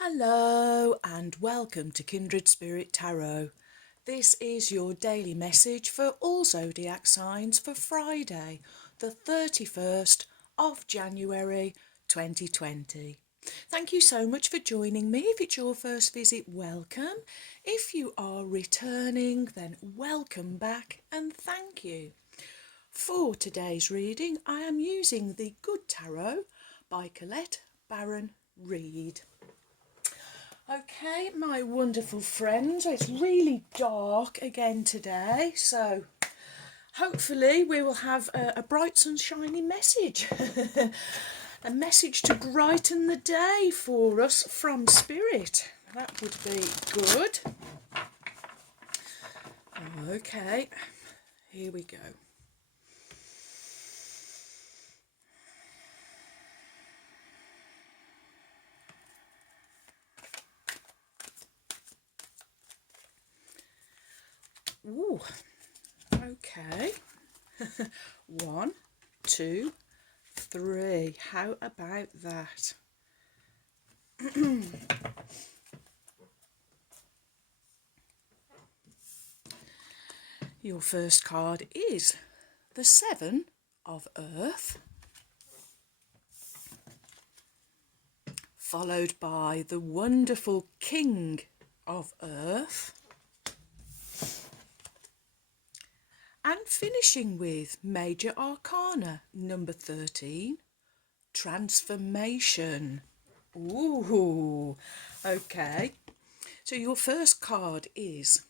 Hello and welcome to Kindred Spirit Tarot. This is your daily message for all zodiac signs for Friday, the 31st of January 2020. Thank you so much for joining me. If it's your first visit, welcome. If you are returning, then welcome back and thank you. For today's reading, I am using the Good Tarot by Colette Baron Reid. Okay, my wonderful friends, it's really dark again today, so hopefully we will have a bright sunshiny message. A message to brighten the day for us from Spirit. That would be good. Okay, here we go. Ooh, okay. 1, 2, 3. How about that? Your first card is the 7 of Earth, followed by the wonderful King of Earth, and finishing with Major Arcana number 13, Transformation. Ooh, okay. So your first card is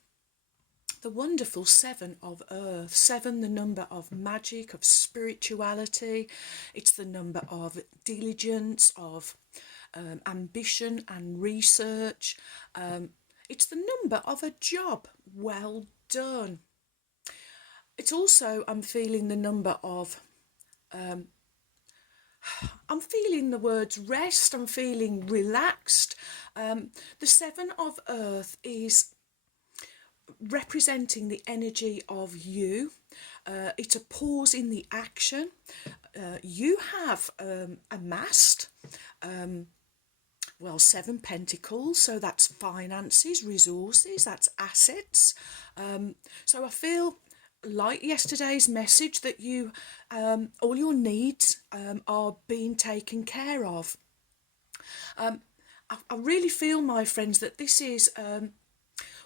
the wonderful 7 of Earth. 7, the number of magic, of spirituality. It's the number of diligence, of ambition and research. It's the number of a job well done. It's also, I'm feeling the number of, I'm feeling the words rest, I'm feeling relaxed. The 7 of Earth is representing the energy of you. It's a pause in the action. You have amassed, 7 pentacles, so that's finances, resources, that's assets. So I feel like yesterday's message that you all your needs are being taken care of. I really feel, my friends, that this is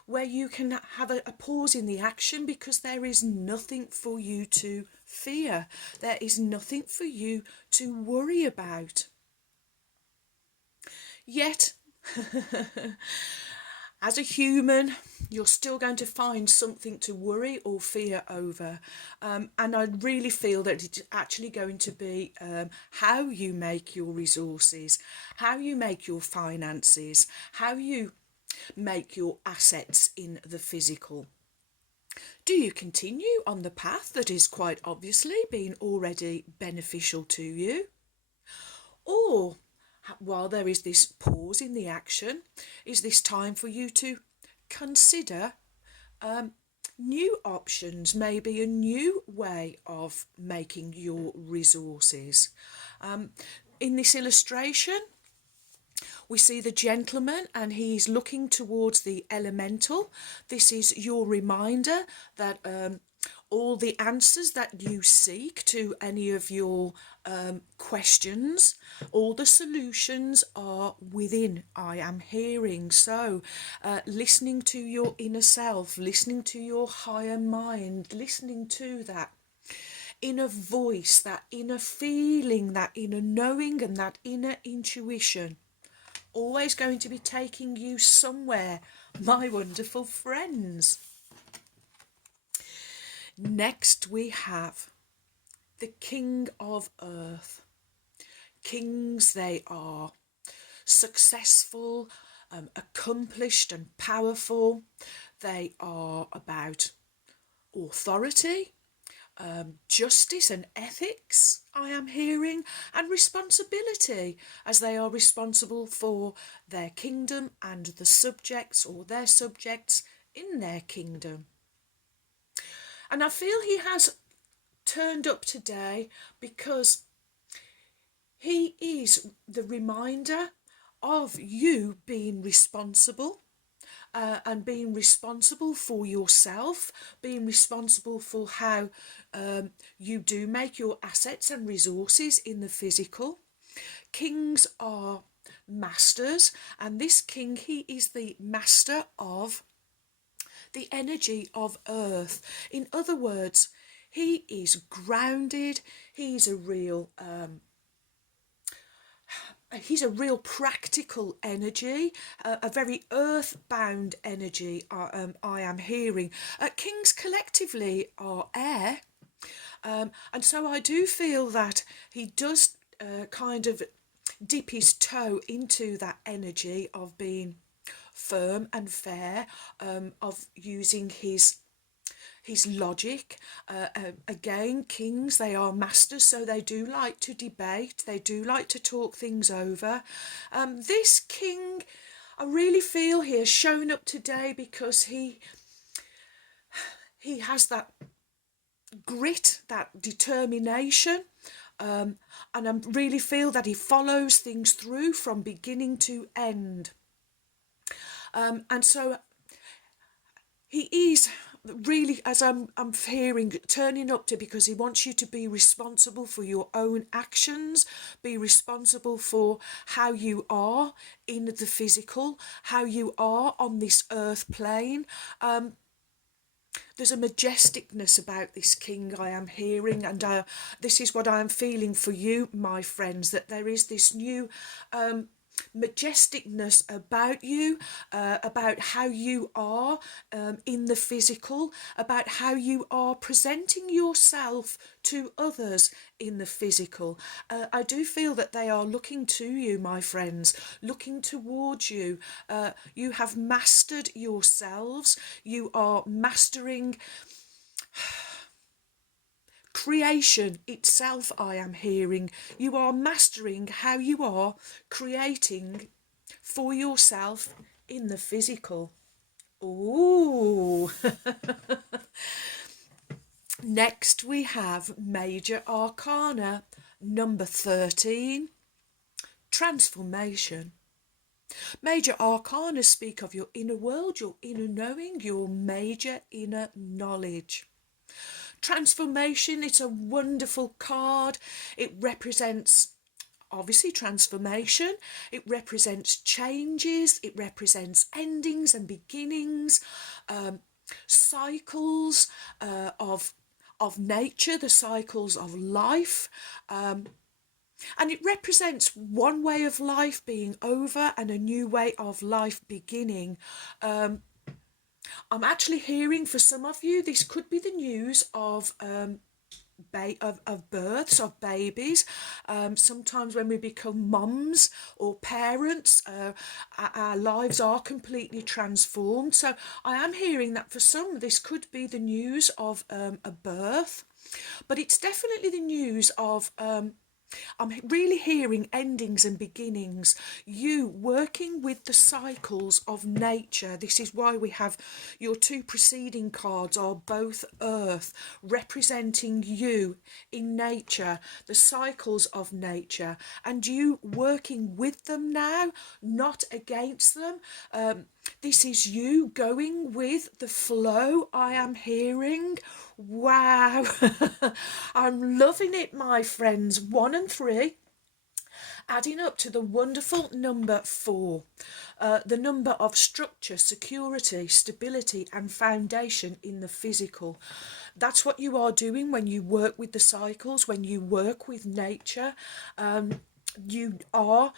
where you can have a pause in the action, because there is nothing for you to fear. There is nothing for you to worry about. Yet, as a human, you're still going to find something to worry or fear over. And I really feel that it's actually going to be how you make your resources, how you make your finances, how you make your assets in the physical. Do you continue on the path that is quite obviously being already beneficial to you? Or while there is this pause in the action, is this time for you to consider new options, maybe a new way of making your resources? In this illustration, we see the gentleman and he's looking towards the elemental. This is your reminder that all the answers that you seek to any of your questions, all the solutions are within. I am hearing. So listening to your inner self, listening to your higher mind, listening to that inner voice, that inner feeling, that inner knowing and that inner intuition, always going to be taking you somewhere, my wonderful friends. Next we have the King of Earth. Kings, they are successful, accomplished and powerful. They are about authority, justice and ethics, I am hearing, and responsibility, as they are responsible for their kingdom and the subjects or their subjects in their kingdom. And I feel he has turned up today because he is the reminder of you being responsible. And being responsible for yourself, being responsible for how you do make your assets and resources in the physical. Kings are masters, and this king, he is the master of the energy of earth. In other words, he is grounded. He's a real practical energy, a very earthbound energy. I am hearing. Kings collectively are air, and so I do feel that he does kind of dip his toe into that energy of being firm and fair, of using his logic. Again, kings, they are masters, so they do like to debate, they do like to talk things over. This king, I really feel he has shown up today because he has that grit, that determination, and I really feel that he follows things through from beginning to end. And so he is really, as I'm hearing, turning up to, because he wants you to be responsible for your own actions, be responsible for how you are in the physical, how you are on this earth plane. There's a majesticness about this king I am hearing, and this is what I am feeling for you, my friends, that there is this new majesticness about you, about how you are in the physical, about how you are presenting yourself to others in the physical. I do feel that they are looking to you, my friends, looking towards you. You have mastered yourselves. You are mastering creation itself, I am hearing. You are mastering how you are creating for yourself in the physical. Ooh. Next we have Major Arcana, number 13, Transformation. Major Arcana speak of your inner world, your inner knowing, your major inner knowledge. Transformation, it's a wonderful card. It represents, obviously, transformation. It represents changes. It represents endings and beginnings, cycles of nature, the cycles of life. And it represents one way of life being over and a new way of life beginning. I'm actually hearing, for some of you, this could be the news of births of babies. Sometimes when we become mums or parents, our lives are completely transformed. So I am hearing that for some, this could be the news of a birth, but it's definitely the news of I'm really hearing endings and beginnings, you working with the cycles of nature. This is why we have your two preceding cards are both earth, representing you in nature, the cycles of nature, and you working with them now, not against them. This is you going with the flow, I am hearing. Wow. I'm loving it, my friends. 1 and 3 adding up to the wonderful number 4, the number of structure, security, stability and foundation in the physical. That's what you are doing when you work with the cycles, when you work with nature. You are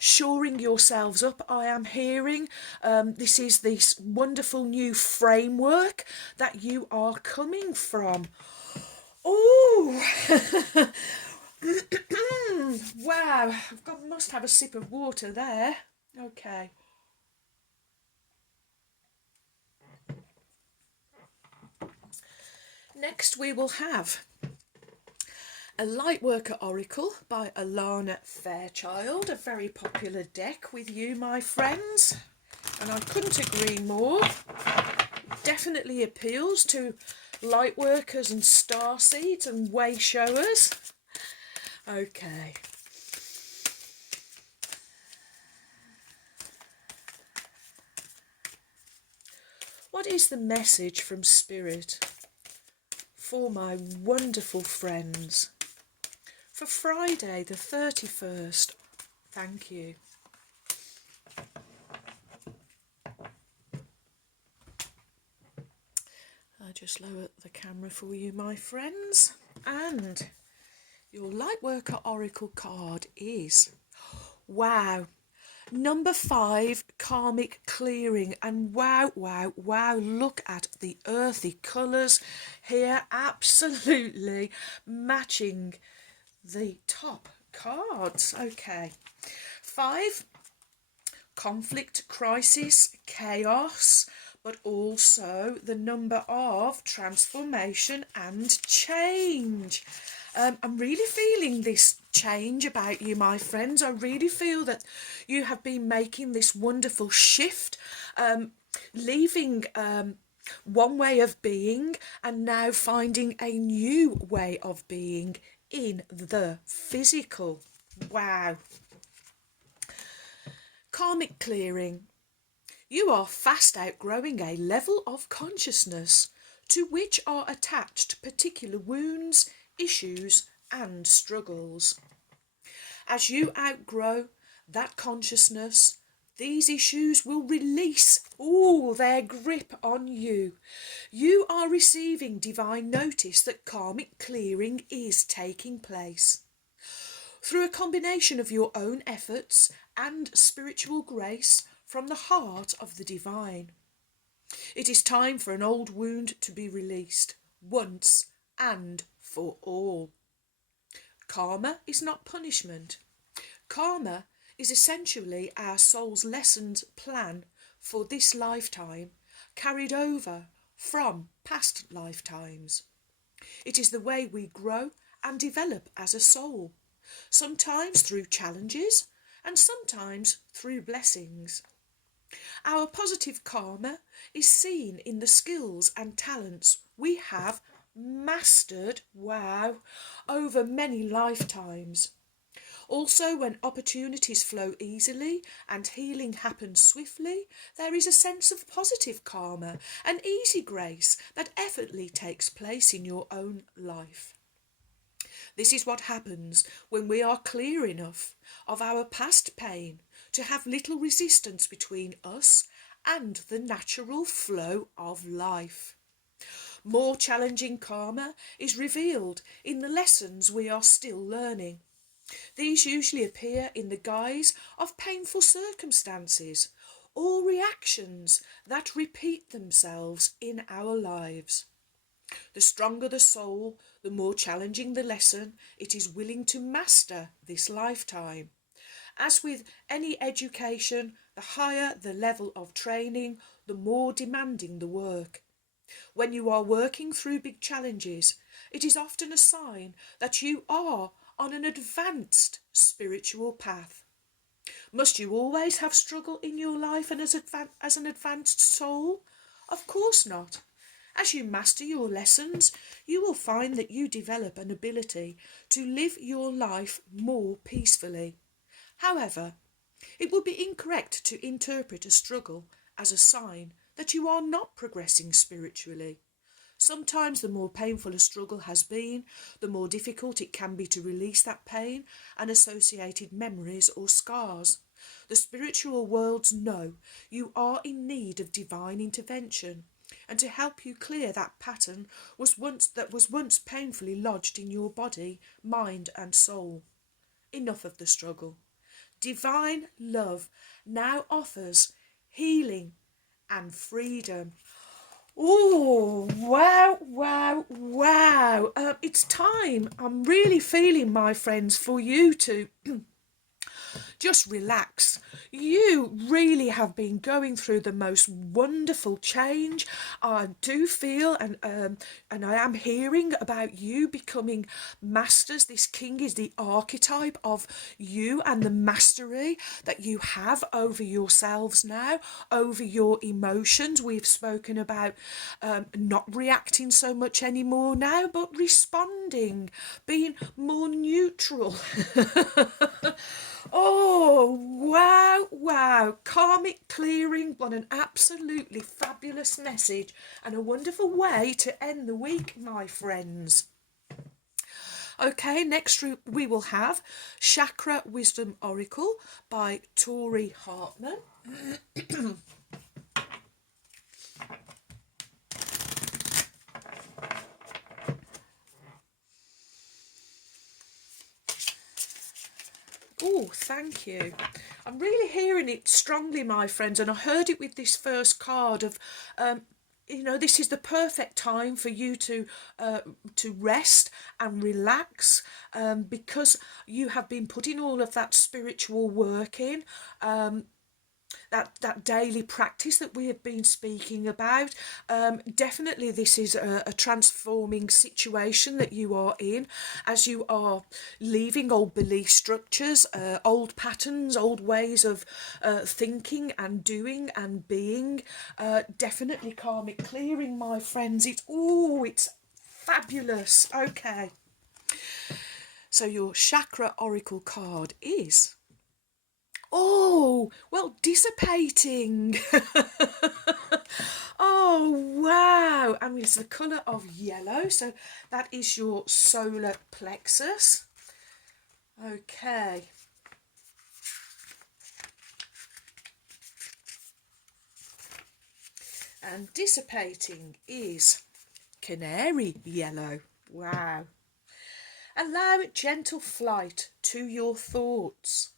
shoring yourselves up, I am hearing. This is this wonderful new framework that you are coming from. Oh, wow, must have a sip of water there. Okay. Next we will have a Lightworker Oracle by Alana Fairchild, a very popular deck with you, my friends, and I couldn't agree more. Definitely appeals to lightworkers and starseeds and way showers. Okay. What is the message from Spirit for my wonderful friends for Friday the 31st? Thank you. I'll just lower the camera for you, my friends. And your Lightworker Oracle card is, wow, number 5, karmic clearing. And wow, wow, wow, look at the earthy colours here, absolutely matching the top cards. Okay, 5, conflict, crisis, chaos, but also the number of transformation and change. I'm really feeling this change about you, my friends. I really feel that you have been making this wonderful shift, leaving one way of being and now finding a new way of being in the physical. Wow. Karmic clearing. You are fast outgrowing a level of consciousness to which are attached particular wounds, issues and struggles. As you outgrow that consciousness, these issues will release all their grip on you. You are receiving divine notice that karmic clearing is taking place. Through a combination of your own efforts and spiritual grace from the heart of the divine. It is time for an old wound to be released, once and for all. Karma is not punishment. Karma is essentially our soul's lessons plan for this lifetime, carried over from past lifetimes. It is the way we grow and develop as a soul, sometimes through challenges and sometimes through blessings. Our positive karma is seen in the skills and talents we have mastered, wow, over many lifetimes. Also, when opportunities flow easily and healing happens swiftly, there is a sense of positive karma and easy grace that effortlessly takes place in your own life. This is what happens when we are clear enough of our past pain to have little resistance between us and the natural flow of life. More challenging karma is revealed in the lessons we are still learning. These usually appear in the guise of painful circumstances or reactions that repeat themselves in our lives. The stronger the soul, the more challenging the lesson it is willing to master this lifetime. As with any education, the higher the level of training, the more demanding the work. When you are working through big challenges, it is often a sign that you are on an advanced spiritual path. Must you always have struggle in your life and as an advanced soul? Of course not. As you master your lessons, you will find that you develop an ability to live your life more peacefully. However, it would be incorrect to interpret a struggle as a sign that you are not progressing spiritually. Sometimes the more painful a struggle has been, the more difficult it can be to release that pain and associated memories or scars. The spiritual worlds know you are in need of divine intervention, and to help you clear that pattern was once painfully lodged in your body, mind and soul. Enough of the struggle. Divine love now offers healing and freedom. Oh, wow, wow, wow. It's time. I'm really feeling, my friends, for you to just relax. You really have been going through the most wonderful change. I do feel and I am hearing about you becoming masters. This king is the archetype of you and the mastery that you have over yourselves now, over your emotions. We've spoken about not reacting so much anymore now, but responding, being more neutral. Oh, wow, Wow, karmic clearing, what an absolutely fabulous message and a wonderful way to end the week, my friends. Okay, next we will have Chakra Wisdom Oracle by Tori Hartman. Oh, thank you. I'm really hearing it strongly, my friends, and I heard it with this first card of, this is the perfect time for you to rest and relax, because you have been putting all of that spiritual work in. That daily practice that we have been speaking about. Definitely this is a transforming situation that you are in as you are leaving old belief structures, old patterns, old ways of thinking and doing and being. Definitely karmic clearing, my friends. It's fabulous. Okay, so your chakra oracle card is, oh, well, dissipating. Oh, wow. I mean, it's the colour of yellow. So that is your solar plexus. Okay. And dissipating is canary yellow. Wow. Allow gentle flight to your thoughts.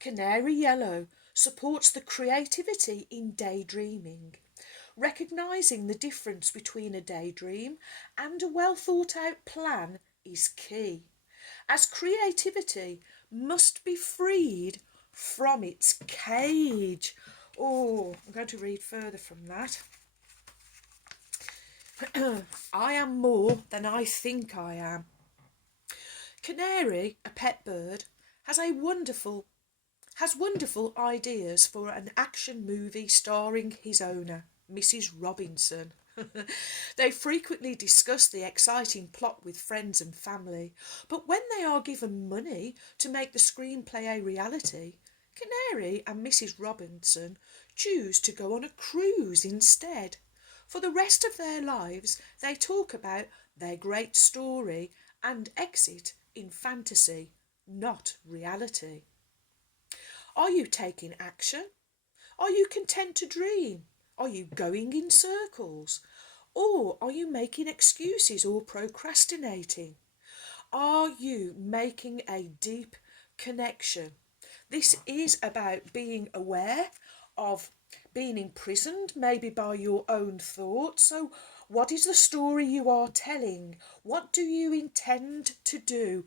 Canary yellow supports the creativity in daydreaming. Recognising the difference between a daydream and a well thought out plan is key, as creativity must be freed from its cage. Oh, I'm going to read further from that. I am more than I think I am. Canary, a pet bird, has wonderful ideas for an action movie starring his owner, Mrs. Robinson. They frequently discuss the exciting plot with friends and family, but when they are given money to make the screenplay a reality, Canary and Mrs. Robinson choose to go on a cruise instead. For the rest of their lives, they talk about their great story and exit in fantasy, not reality. Are you taking action? Are you content to dream? Are you going in circles? Or are you making excuses or procrastinating? Are you making a deep connection? This is about being aware of being imprisoned, maybe by your own thoughts. So, what is the story you are telling? What do you intend to do?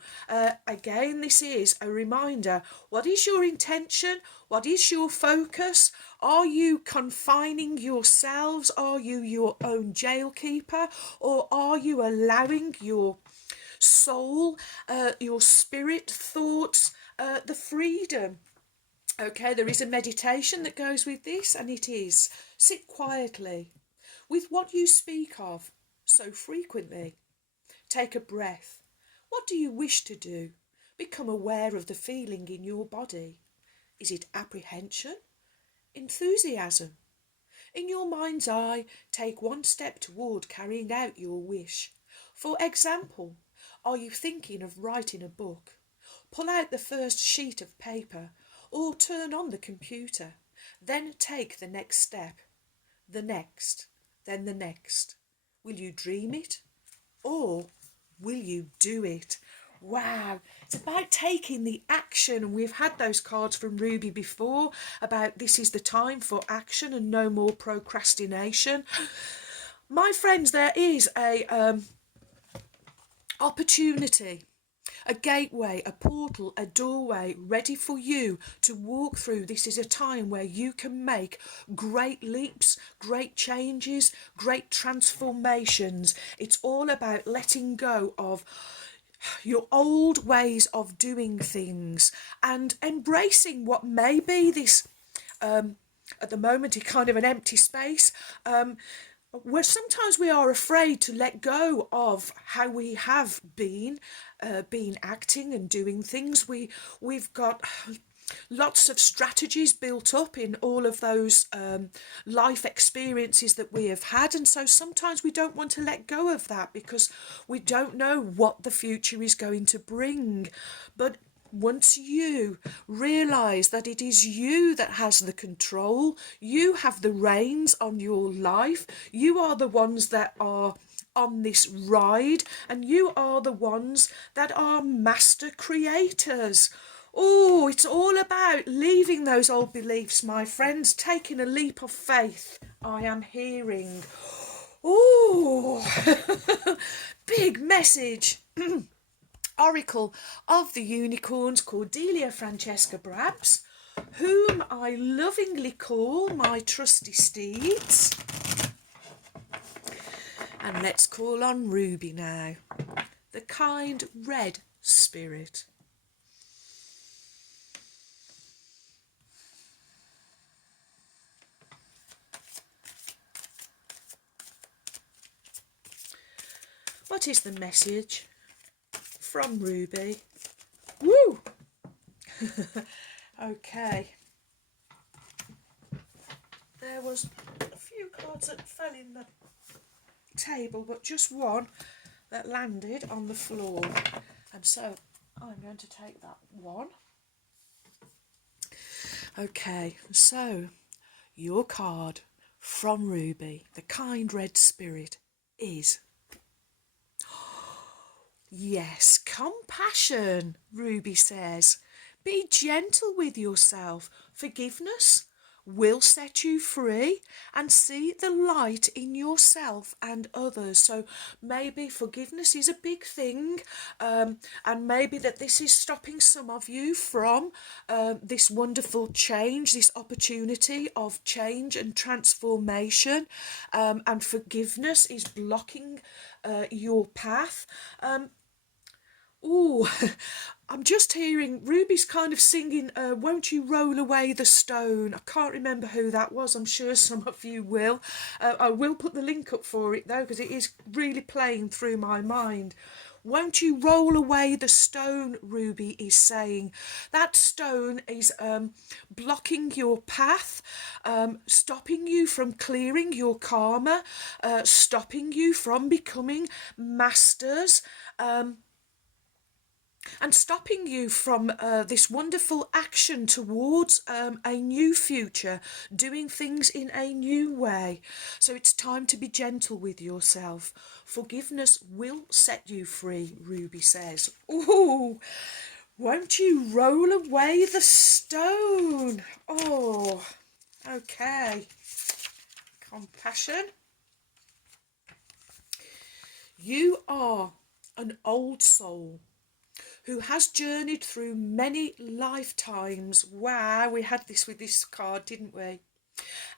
Again, this is a reminder. What is your intention? What is your focus? Are you confining yourselves? Are you your own jailkeeper? Or are you allowing your soul, your spirit thoughts, the freedom? Okay, there is a meditation that goes with this, and it is sit quietly with what you speak of so frequently. Take a breath. What do you wish to do? Become aware of the feeling in your body. Is it apprehension? Enthusiasm? In your mind's eye, take one step toward carrying out your wish. For example, are you thinking of writing a book? Pull out the first sheet of paper or turn on the computer. Then take the next step, the next, then the next. Will you dream it or will you do it? Wow, it's about taking the action. We've had those cards from Ruby before about this is the time for action and no more procrastination. My friends, there is a opportunity, a gateway, a portal, a doorway ready for you to walk through. This is a time where you can make great leaps, great changes, great transformations. It's all about letting go of your old ways of doing things and embracing what may be this, at the moment, kind of an empty space, where sometimes we are afraid to let go of how we have been acting and doing things. We've got lots of strategies built up in all of those life experiences that we have had, and so sometimes we don't want to let go of that because we don't know what the future is going to bring. But once you realise that it is you that has the control, you have the reins on your life, you are the ones that are on this ride, and you are the ones that are master creators. Oh, it's all about leaving those old beliefs, my friends, taking a leap of faith. I am hearing. Oh, big message. Oracle of the Unicorns, Cordelia Francesca Brabs, whom I lovingly call my trusty steeds. And let's call on Ruby now, the kind red spirit. What is the message from Ruby? Woo! Okay. There was a few cards that fell in the table, but just one that landed on the floor. And so I'm going to take that one. Okay, so your card from Ruby, the kind red spirit, is... Yes, compassion, Ruby says. Be gentle with yourself. Forgiveness will set you free, and see the light in yourself and others. So maybe forgiveness is a big thing, and maybe that this is stopping some of you from this wonderful change, this opportunity of change and transformation, and forgiveness is blocking your path. Oh, I'm just hearing Ruby's kind of singing, Won't You Roll Away the Stone. I can't remember who that was. I'm sure some of you will. I will put the link up for it, though, because it is really playing through my mind. Won't you roll away the stone, Ruby is saying. That stone is blocking your path, stopping you from clearing your karma, stopping you from becoming masters, and stopping you from this wonderful action towards a new future, doing things in a new way. So it's time to be gentle with yourself. Forgiveness will set you free, Ruby says. Ooh, won't you roll away the stone? Oh, okay. Compassion. You are an old soul who has journeyed through many lifetimes. Wow, we had this with this card, didn't we?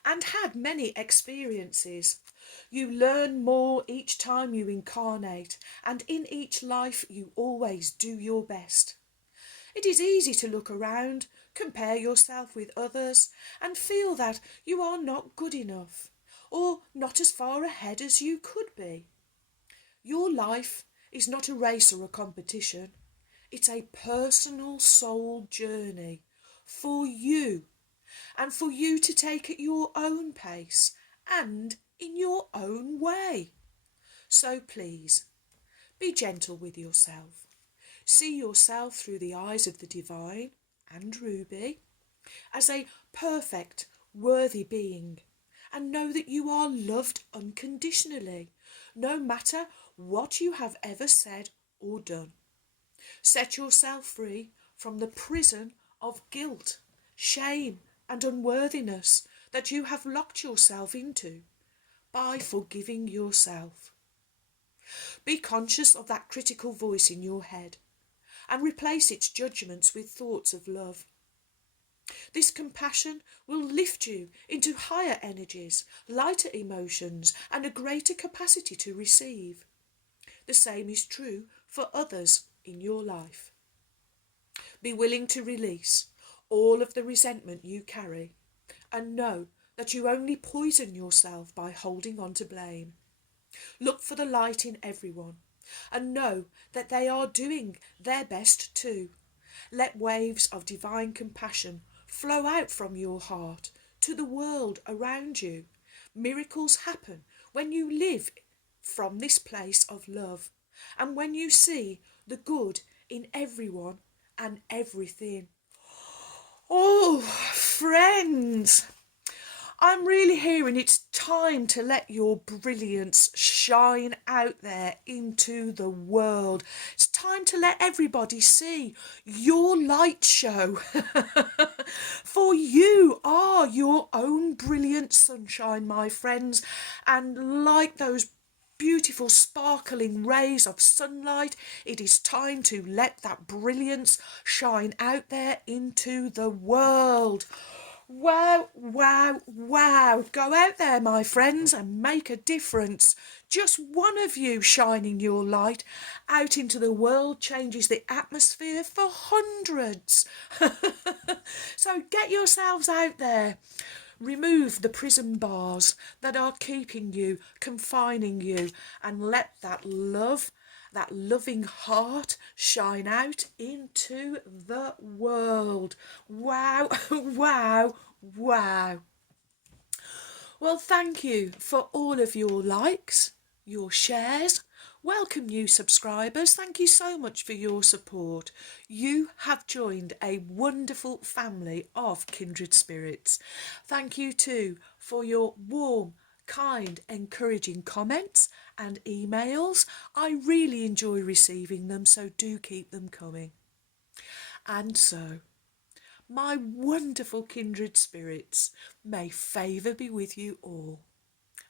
And had many experiences. You learn more each time you incarnate, and in each life you always do your best. It is easy to look around, compare yourself with others, and feel that you are not good enough, or not as far ahead as you could be. Your life is not a race or a competition. It's a personal soul journey for you, and for you to take at your own pace and in your own way. So please, be gentle with yourself. See yourself through the eyes of the divine and Ruby as a perfect, worthy being, and know that you are loved unconditionally, no matter what you have ever said or done. Set yourself free from the prison of guilt, shame, and unworthiness that you have locked yourself into by forgiving yourself. Be conscious of that critical voice in your head and replace its judgments with thoughts of love. This compassion will lift you into higher energies, lighter emotions, and a greater capacity to receive. The same is true for others in your life. Be willing to release all of the resentment you carry, and know that you only poison yourself by holding on to blame. Look for the light in everyone, and know that they are doing their best too, Let waves of divine compassion flow out from your heart to the world around you. Miracles happen when you live from this place of love and when you see the good in everyone and everything. Oh, friends, I'm really hearing it's time to let your brilliance shine out there into the world. It's time to let everybody see your light show. For you are your own brilliant sunshine, my friends, and like those beautiful sparkling rays of sunlight, it is time to let that brilliance shine out there into the world. Wow, wow, wow. Go out there, my friends, and make a difference. Just one of you shining your light out into the world changes the atmosphere for hundreds. So get yourselves out there. Remove the prison bars that are keeping you, confining you, and let that love, that loving heart shine out into the world. Wow, wow, wow. Well, thank you for all of your likes, your shares. Welcome, new subscribers. Thank you so much for your support. You have joined a wonderful family of kindred spirits. Thank you too for your warm, kind, encouraging comments and emails. I really enjoy receiving them, so do keep them coming. And so, my wonderful kindred spirits, may favour be with you all,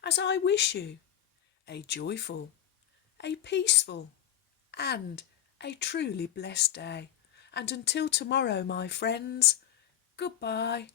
as I wish you a joyful, a peaceful, and a truly blessed day. And until tomorrow, my friends, goodbye.